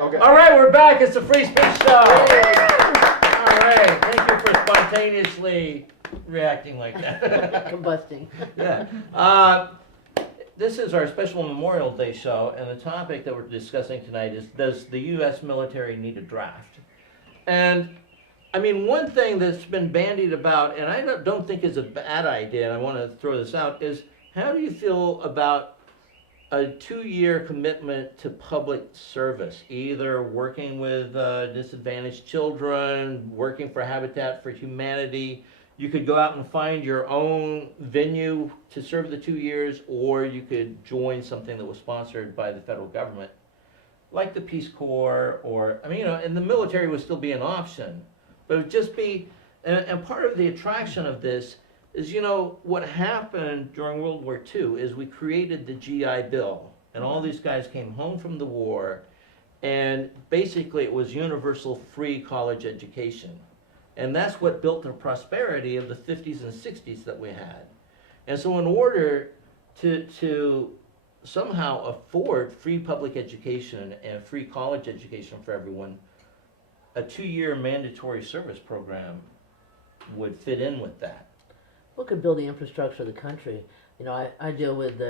Okay. All right, we're back. It's a free speech show. All right, thank you for spontaneously reacting like that. Combusting. Yeah. This is our special Memorial Day show, and the topic that we're discussing tonight is, does the U.S. military need a draft? And, I mean, one thing that's been bandied about, and I don't think is a bad idea, and I want to throw this out, is how do you feel about a 2-year commitment to public service, either working with disadvantaged children, working for Habitat for Humanity? You could go out and find your own venue to serve the 2 years, or you could join something that was sponsored by the federal government, like the Peace Corps, or, I mean, you know, and the military would still be an option, but it would just be, and part of the attraction of this is, you know, what happened during World War II is we created the GI Bill, and all these guys came home from the war, and basically it was universal free college education. And that's what built the prosperity of the 50s and 60s that we had. And so in order to somehow afford free public education and free college education for everyone, a 2-year mandatory service program would fit in with that. We could build the infrastructure of the country. You know, I deal with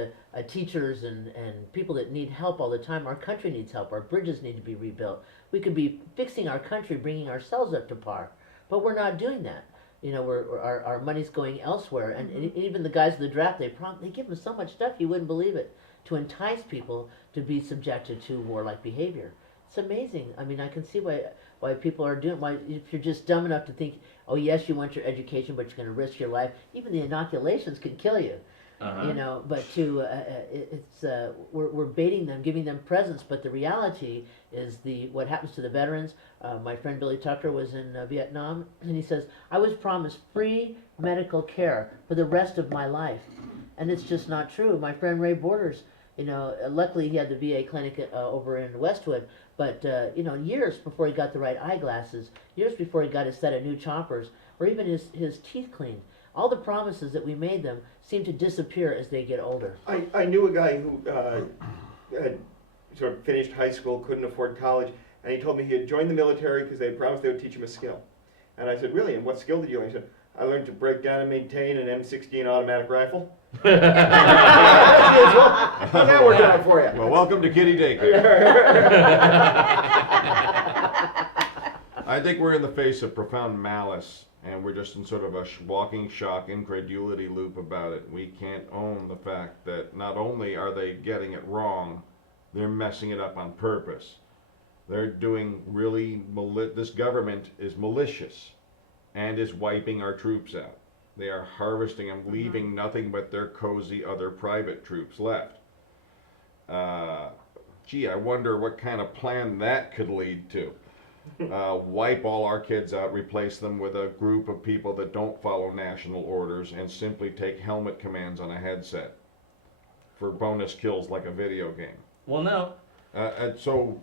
teachers and people that need help all the time. Our country needs help. Our bridges need to be rebuilt. We could be fixing our country, bringing ourselves up to par. But we're not doing that. You know, our money's going elsewhere. And even the guys in the draft, they give them so much stuff you wouldn't believe it, to entice people to be subjected to warlike behavior. It's amazing. I mean, I can see why people are doing. Why, if you're just dumb enough to think, oh yes, you want your education, but you're going to risk your life. Even the inoculations could kill you. You know, but we're baiting them, giving them presents. But the reality is what happens to the veterans. My friend Billy Tucker was in Vietnam, and he says, I was promised free medical care for the rest of my life, and it's just not true. My friend Ray Borders, you know, luckily he had the VA clinic over in Westwood, but you know, years before he got the right eyeglasses, years before he got a set of new choppers, or even his teeth cleaned. All the promises that we made them seem to disappear as they get older. I knew a guy who had sort of finished high school, couldn't afford college, and he told me he had joined the military because they had promised they would teach him a skill. And I said, really, and what skill did you learn? He said, I learned to break down and maintain an M16 automatic rifle. Well, now we're done for you. Well, welcome to Kitty Daycare. I think we're in the face of profound malice, and we're just in sort of a walking shock incredulity loop about it. We can't own the fact that not only are they getting it wrong, they're messing it up on purpose. They're doing really, this government is malicious and is wiping our troops out. They are harvesting them, leaving nothing but their cozy other private troops left. Gee, I wonder what kind of plan that could lead to. Wipe all our kids out, replace them with a group of people that don't follow national orders and simply take helmet commands on a headset for bonus kills like a video game. Well, no. And so,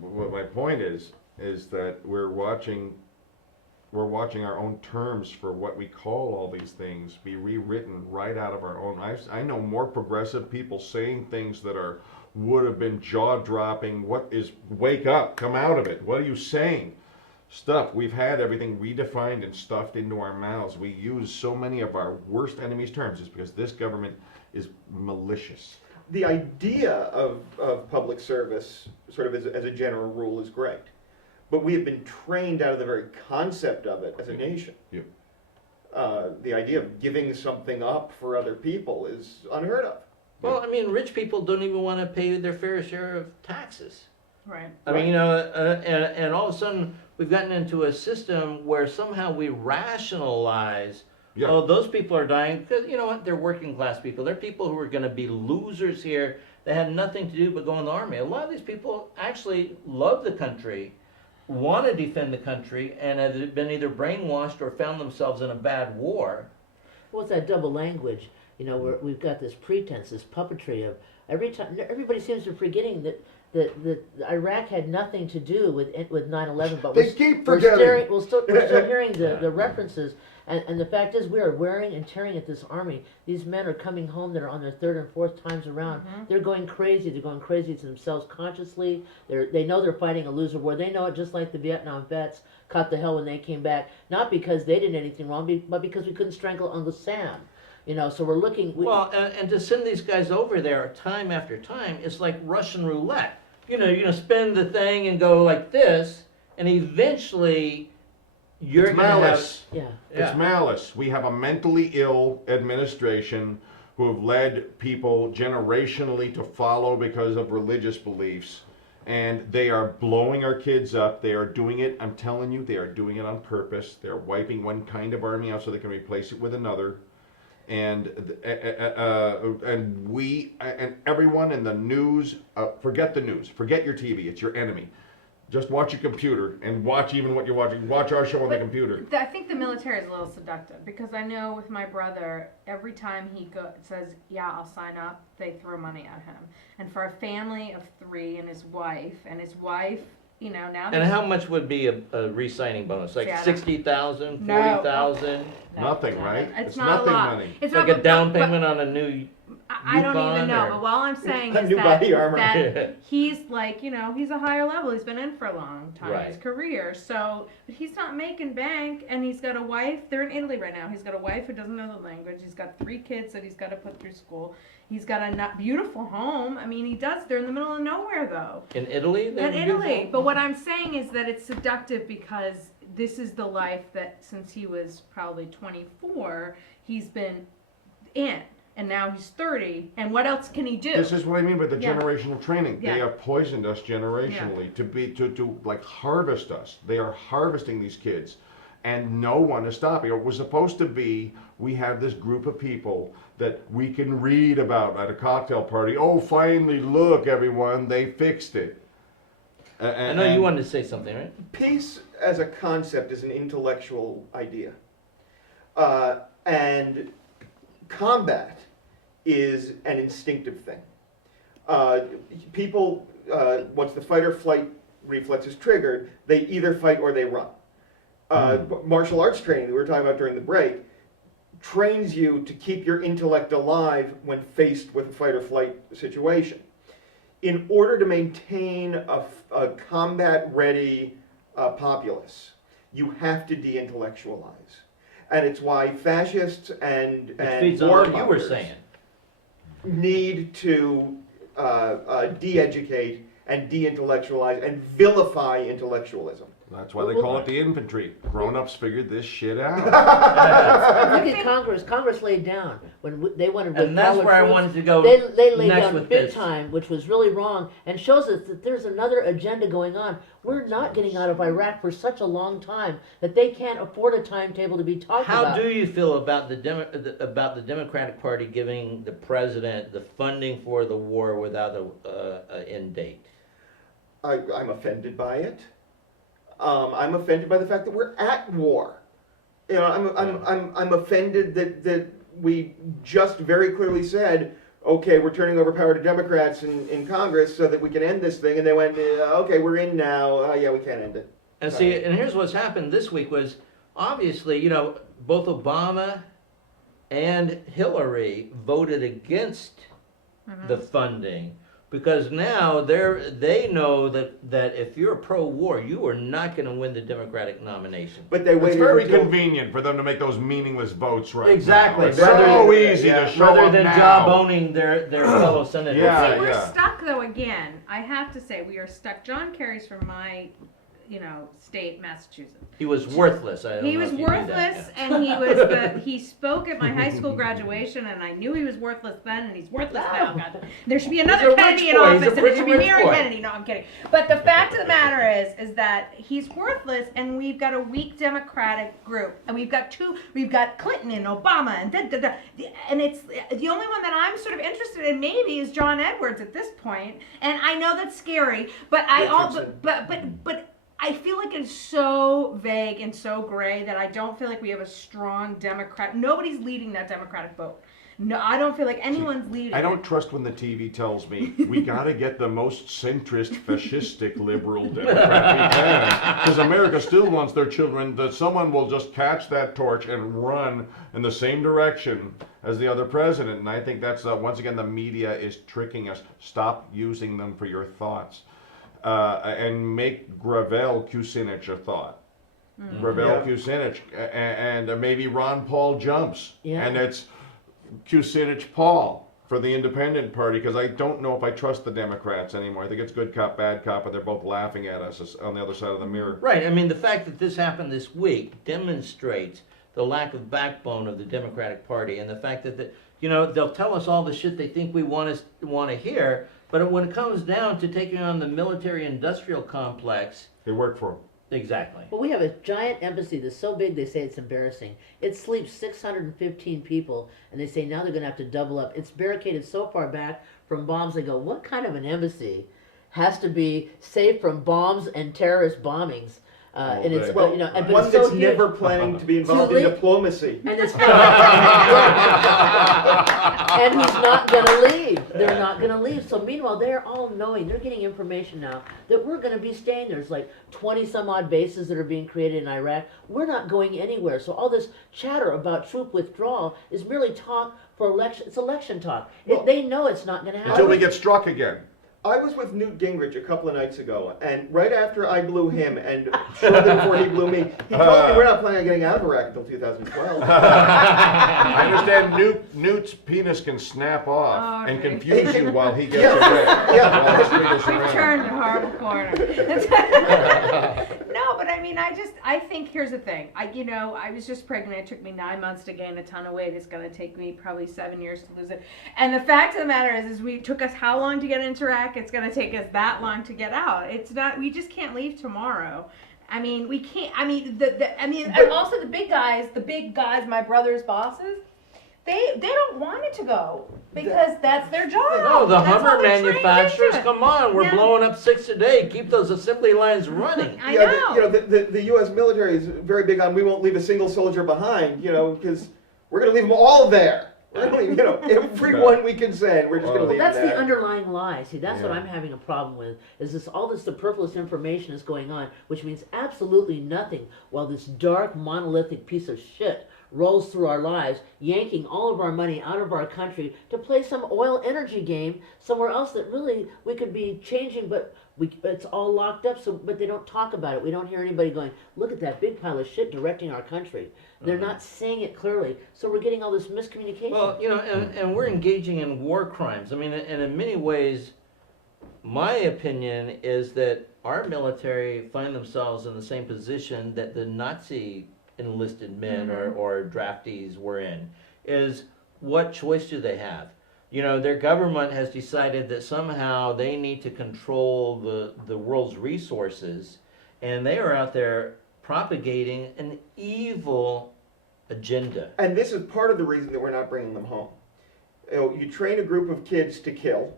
what my point is that we're watching our own terms for what we call all these things be rewritten right out of our own. I know more progressive people saying things that would have been jaw-dropping. What is, wake up, come out of it, what are you saying? Stuff, we've had everything redefined and stuffed into our mouths. We use so many of our worst enemies' terms is because this government is malicious. The idea of public service, sort of as a general rule, is great. But we have been trained out of the very concept of it as a nation. Yeah. The idea of giving something up for other people is unheard of. Well, I mean, rich people don't even want to pay their fair share of taxes. Right. I mean, you know, and all of a sudden we've gotten into a system where somehow we rationalize, Yeah. oh, those people are dying because, you know what, they're working class people. They're people who are going to be losers here. They had nothing to do but go in the army. A lot of these people actually love the country, want to defend the country, and have been either brainwashed or found themselves in a bad war. Well, it's that double language. You know, we've got this pretense, this puppetry of every time. Everybody seems to be forgetting that that Iraq had nothing to do with 9/11, but They keep forgetting. we're still hearing the references. And the fact is, we are wearing and tearing at this army. These men are coming home that are on their third and fourth times around. They're going crazy. They're going crazy to themselves consciously. They know they're fighting a loser war. They know it just like the Vietnam vets caught the hell when they came back. Not because they did anything wrong, but because we couldn't strangle Uncle Sam. You know, so we're looking. Well, and to send these guys over there time after time, it's like Russian roulette. You know, spin the thing and go like this, and eventually you're It's going to have. malice. Yeah. It's malice. We have a mentally ill administration who have led people generationally to follow because of religious beliefs. And they are blowing our kids up. They are doing it, I'm telling you, they are doing it on purpose. They're wiping one kind of army out so they can replace it with another. And we and everyone in the news, forget the news, forget your TV, it's your enemy. Just watch your computer and watch even what you're watching. Watch our show on the computer. I think the military is a little seductive because I know with my brother, every time he says, "Yeah, I'll sign up," they throw money at him. And for a family of 3 and his wife, you know, now. And how much would be a re-signing bonus? Like Yeah. 60,000, No. 40,000? Nothing, right? It's It's not nothing a lot. money. It's Like not, a down but- payment on a new. I don't Yukon even know, or- but all I'm saying A is new body armor. that he's like, you know, he's a higher level. He's been in for a long time in his Right. career. So, but he's not making bank, and he's got a wife. They're in Italy right now. He's got a wife who doesn't know the language. He's got 3 kids that he's got to put through school. He's got a beautiful home. I mean, he does. They're in the middle of nowhere, though. In Italy? They're In Italy. beautiful? But what I'm saying is that it's seductive because this is the life that since he was probably 24, he's been in. And now he's 30. And what else can he do? This is what I mean by the Yeah. generational training. Yeah. They have poisoned us generationally to like harvest us. They are harvesting these kids, and no one is stopping. It was supposed to be we have this group of people that we can read about at a cocktail party. Oh, finally, look, everyone, they fixed it. I know you wanted to say something, right? Peace as a concept is an intellectual idea. And combat is an instinctive thing. People, once the fight or flight reflex is triggered, they either fight or they run. Martial arts training that we were talking about during the break trains you to keep your intellect alive when faced with a fight or flight situation. In order to maintain a combat-ready populace, you have to de-intellectualize. And it's why fascists and Which feeds on what you were warmongers saying. need to de-educate and de-intellectualize and vilify intellectualism. That's why they call it the infantry. Grown-ups figured this shit out. Look at Congress. Congress laid down when they wanted to And that's withdraw where I troops. wanted to go They laid next down with big this. time, which was really wrong, and shows us that there's another agenda going on. We're not getting out of Iraq for such a long time that they can't afford a timetable to be talking How about. do you feel about about the Democratic Party giving the president the funding for the war without an end date? I'm offended by it. I'm offended by the fact that we're at war. You know, I'm offended that we just very clearly said, okay, we're turning over power to Democrats in Congress so that we can end this thing, and they went, okay, we're in now. Yeah, we can't end it. And see, and here's what's happened this week was obviously, you know, both Obama and Hillary voted against the funding because now they know that if you're pro-war, you are not going to win the Democratic nomination. But they It's waited very until convenient for them to make those meaningless votes right Exactly. now. It's Rather so than- easy to show Rather up than now. jawboning their fellow senators. Yeah. See, we're stuck though again. I have to say, we are stuck. John Kerry's from my, state, Massachusetts. He was worthless. I don't He know was if you knew that, worthless, yeah. and he spoke at my high school graduation, and I knew he was worthless then, and he's worthless now. God, there should be another He's a Kennedy rich in boy. He's office, a and it should be rich Mary boy. Kennedy. No, I'm kidding. But the fact of the matter is that he's worthless, and we've got a weak Democratic group, and we've got Clinton and Obama, and and it's the only one that I'm sort of interested in maybe is John Edwards at this point, and I know that's scary, but but I feel like it's so vague and so gray that I don't feel like we have a strong Democrat. Nobody's leading that Democratic vote. No, I don't feel like anyone's leading. I don't trust when the TV tells me we gotta get the most centrist, fascistic, liberal Democrat we can, because America still wants their children, that someone will just catch that torch and run in the same direction as the other president. And I think that's, once again, the media is tricking us. Stop using them for your thoughts. And make Gravel Kucinich a thought. Gravel Yeah. Kucinich, and maybe Ron Paul jumps, Yeah. and it's Kucinich Paul for the Independent Party, because I don't know if I trust the Democrats anymore. I think it's good cop, bad cop, but they're both laughing at us on the other side of the mirror. Right. I mean, the fact that this happened this week demonstrates the lack of backbone of the Democratic Party, and the fact that they'll tell us all the shit they think we want to hear, but when it comes down to taking on the military-industrial complex, They work for them. exactly. But we have a giant embassy that's so big they say it's embarrassing. It sleeps 615 people, and they say now they're going to have to double up. It's barricaded so far back from bombs, they go, what kind of an embassy has to be safe from bombs and terrorist bombings? And it's, Well, but one it's so that's huge. never planning to be involved in Julie? diplomacy. And it's and he's not going to leave. They're not going to leave. So meanwhile, they're all knowing, they're getting information now that we're going to be staying. There's like 20 some odd bases that are being created in Iraq. We're not going anywhere. So all this chatter about troop withdrawal is merely talk for election. It's election talk. Well, They know it's not going to happen. Until we get struck again. I was with Newt Gingrich a couple of nights ago, and right after I blew him, and shortly before he blew me, he told me we're not planning on getting out of Iraq until 2012. I understand Newt's penis can snap off Oh, and geez. confuse you while he gets Yeah. away. Yeah. While the Swedish We've around. turned a horrible corner. No, but I mean, I think here's the thing. I was just pregnant. It took me 9 months to gain a ton of weight. It's going to take me probably 7 years to lose it. And the fact of the matter is we took us how long to get into Iraq? It's going to take us that long to get out. It's not. We just can't leave tomorrow. I mean, we can't. I mean, and also the big guys, my brother's bosses. They don't want it to go because that's their job. No, the That's how Hummer they're trained manufacturers, into it. come on, we're Yeah. blowing up 6 a day. Keep those assembly lines running. I Yeah, know. the U.S. military is very big on we won't leave a single soldier behind, because we're going to leave them all there. We're going to leave, everyone we can send, we're just going to Well, leave that's them the there. underlying lie. See, that's what Yeah. I'm having a problem with. Is all this superfluous information is going on, which means absolutely nothing, while this dark, monolithic piece of shit rolls through our lives, yanking all of our money out of our country to play some oil energy game somewhere else that really we could be changing, but it's all locked up. But they don't talk about it. We don't hear anybody going, "Look at that big pile of shit directing our country." They're not saying it clearly, so we're getting all this miscommunication. Well, and we're engaging in war crimes. I mean, and in many ways, my opinion is that our military find themselves in the same position that the Nazi enlisted men or draftees were in, is what choice do they have? Their government has decided that somehow they need to control the world's resources, and they are out there propagating an evil agenda. And this is part of the reason that we're not bringing them home. You train a group of kids to kill.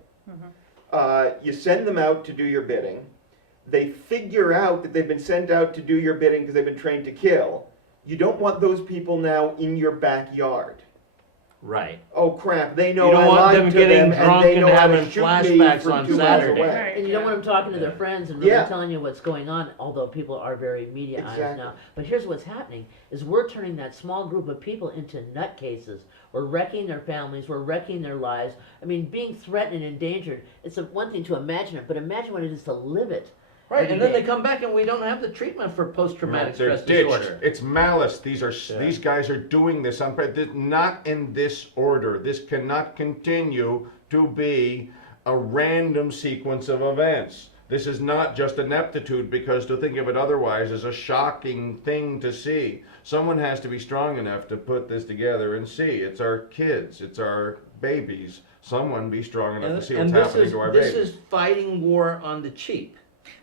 You send them out to do your bidding. They figure out that they've been sent out to do your bidding because they've been trained to kill. You don't want those people now in your backyard. Right. Oh crap! They know You don't I want lied them to getting them, drunk and they and know how to having shoot me flashbacks from on 2 miles Saturday. away. Right. And you don't want them talking to their friends and really Yeah. telling you what's going on, although people are very mediaized Exactly. now. But here's what's happening, is we're turning that small group of people into nutcases. We're wrecking their families, we're wrecking their lives. I mean, being threatened and endangered, it's one thing to imagine it, but imagine what it is to live it. Right, every and then day. they come back and we don't have the treatment for post-traumatic They're stress ditched. disorder. It's malice. These guys are doing this not in this order. This cannot continue to be a random sequence of events. This is not just ineptitude, because to think of it otherwise is a shocking thing to see. Someone has to be strong enough to put this together and see. It's our kids. It's our babies. Someone be strong enough to see what's happening to our this babies. is fighting war on the cheap.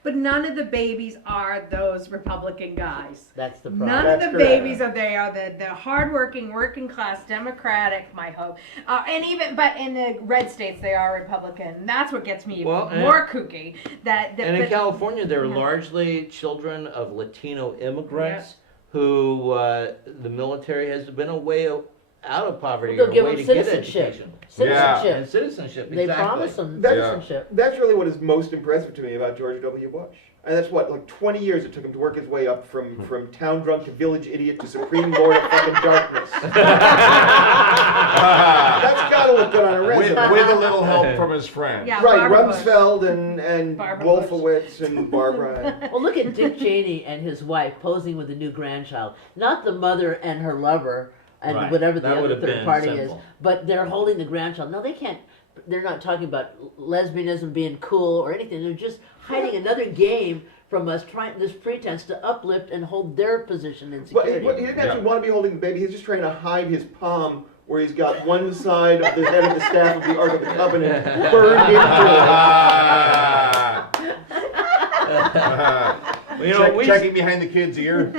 But none of the babies are those Republican guys. That's the problem. None That's of the correct. babies are. They are the hardworking, working class, Democratic. My hope, but in the red states they are Republican. And that's what gets me even Well, and- more kooky. And in but- California, they're Yeah. largely children of Latino immigrants who the military has been a way out of poverty They'll or a give way them to get citizenship. education. Citizenship. And citizenship, They exactly. promise them That's- citizenship. That's really what is most impressive to me about George W. Bush. And that's what, like 20 years it took him to work his way up from town drunk to village idiot to supreme lord of fucking darkness. That's gotta look good on a with resume. a little help from his friend. Yeah, Right, Barbara Bush. Rumsfeld and Barbara Wolfowitz and Barbara. Well, look at Dick Cheney and his wife posing with a new grandchild. Not the mother and her lover and Right. whatever the That other would've third been party simple. is, but they're holding the grandchild. No, they can't. They're not talking about lesbianism being cool or anything. They're just hiding another game from us, trying this pretense to uplift and hold their position in But security. he didn't actually want to be holding the baby. He's just trying to hide his palm where he's got one side of the head of the staff of the Ark of the Covenant burned into You know, Checking behind the kid's ear.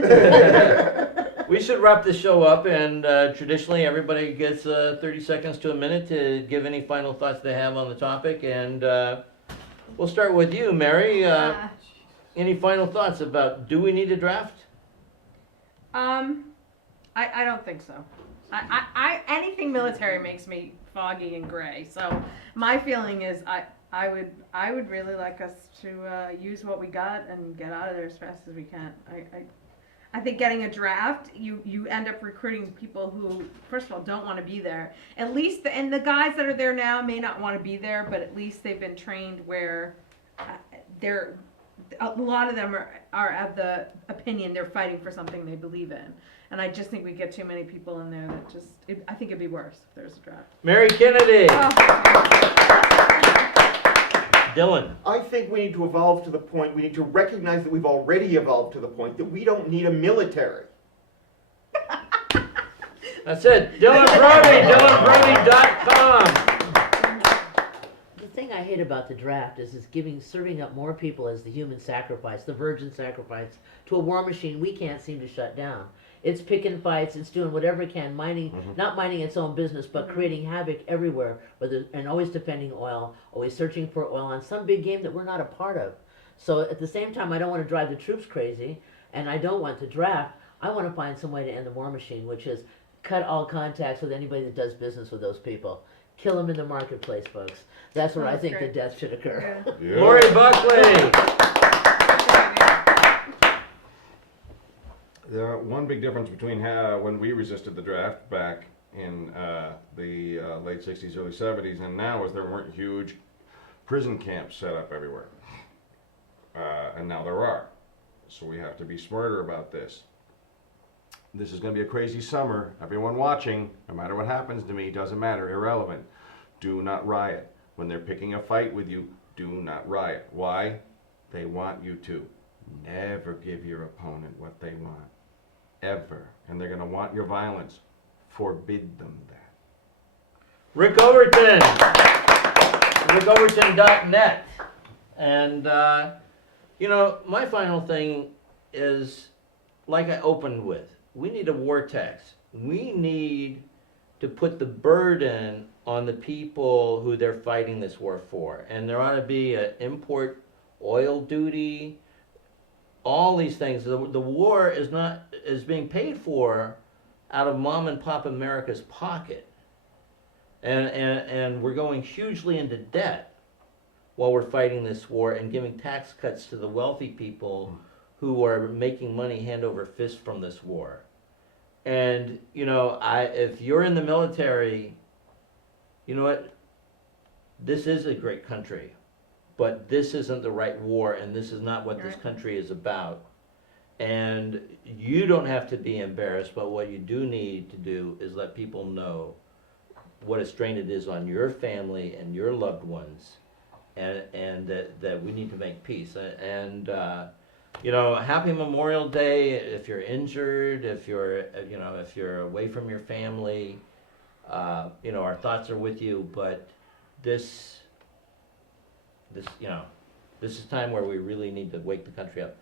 we should wrap this show up, and traditionally everybody gets 30 seconds to a minute to give any final thoughts they have on the topic, and we'll start with you, Mary. Any final thoughts about, do we need a draft? I don't think so. Anything military makes me foggy and gray. So my feeling is I would really like us to use what we got and get out of there as fast as we can. I think getting a draft, you end up recruiting people who, first of all, don't want to be there. At least, and the guys that are there now may not want to be there, but at least they've been trained where a lot of them are of the opinion they're fighting for something they believe in. And I just think we get too many people in there that I think it'd be worse if there's a draft. Mary Kennedy. Oh. Dylan. I think we need to evolve to the point, we need to recognize that we've already evolved to the point that we don't need a military. That's it. Dylan Brody, DylanBrody.com. The thing I hate about the draft is serving up more people as the human sacrifice, the virgin sacrifice, to a war machine we can't seem to shut down. It's picking fights, it's doing whatever it can, not minding its own business, but creating havoc everywhere, and always defending oil, always searching for oil on some big game that we're not a part of. So at the same time, I don't want to drive the troops crazy, and I don't want to draft. I want to find some way to end the war machine, which is cut all contacts with anybody that does business with those people. Kill them in the marketplace, folks. That's where I That's think great. the death should occur. Yeah. Laurie Buckley. One big difference between when we resisted the draft back in the late 60s, early 70s, and now is there weren't huge prison camps set up everywhere. And now there are. So we have to be smarter about this. This is going to be a crazy summer. Everyone watching, no matter what happens to me, doesn't matter, irrelevant. Do not riot. When they're picking a fight with you, do not riot. Why? They want you to. Never give your opponent what they want. Ever. And they're going to want your violence. Forbid them that. Rick Overton. RickOverton.net. And, my final thing is, like I opened with, we need a war tax. We need to put the burden on the people who they're fighting this war for. And there ought to be an import oil duty, all these things. The war is being paid for out of mom and pop America's pocket. And we're going hugely into debt while we're fighting this war and giving tax cuts to the wealthy people who are making money hand over fist from this war. And, if you're in the military, you know what? This is a great country, but this isn't the right war, and this is not what this country is about. And you don't have to be embarrassed, but what you do need to do is let people know what a strain it is on your family and your loved ones, and that we need to make peace. And happy Memorial Day. If you're injured, if you're away from your family, our thoughts are with you. But this is time where we really need to wake the country up.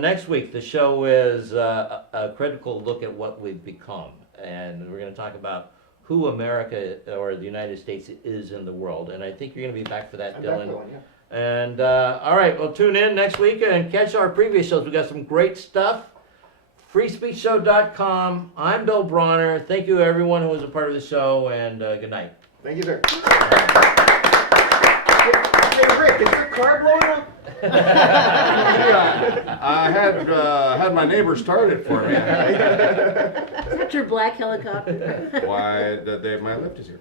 Next week, the show is a critical look at what we've become, and we're going to talk about who America or the United States is in the world. And I think you're going to be back for that, I'm Dylan. back for one, yeah. And all right, well, tune in next week and catch our previous shows. We got some great stuff freespeechshow.com. I'm Bill Bronner. Thank you everyone who was a part of the show, and good night. Thank you, sir. Hey, Rick, is your car blowing up? I had my neighbor start it for me. Is that your black helicopter? Why, my lift is here.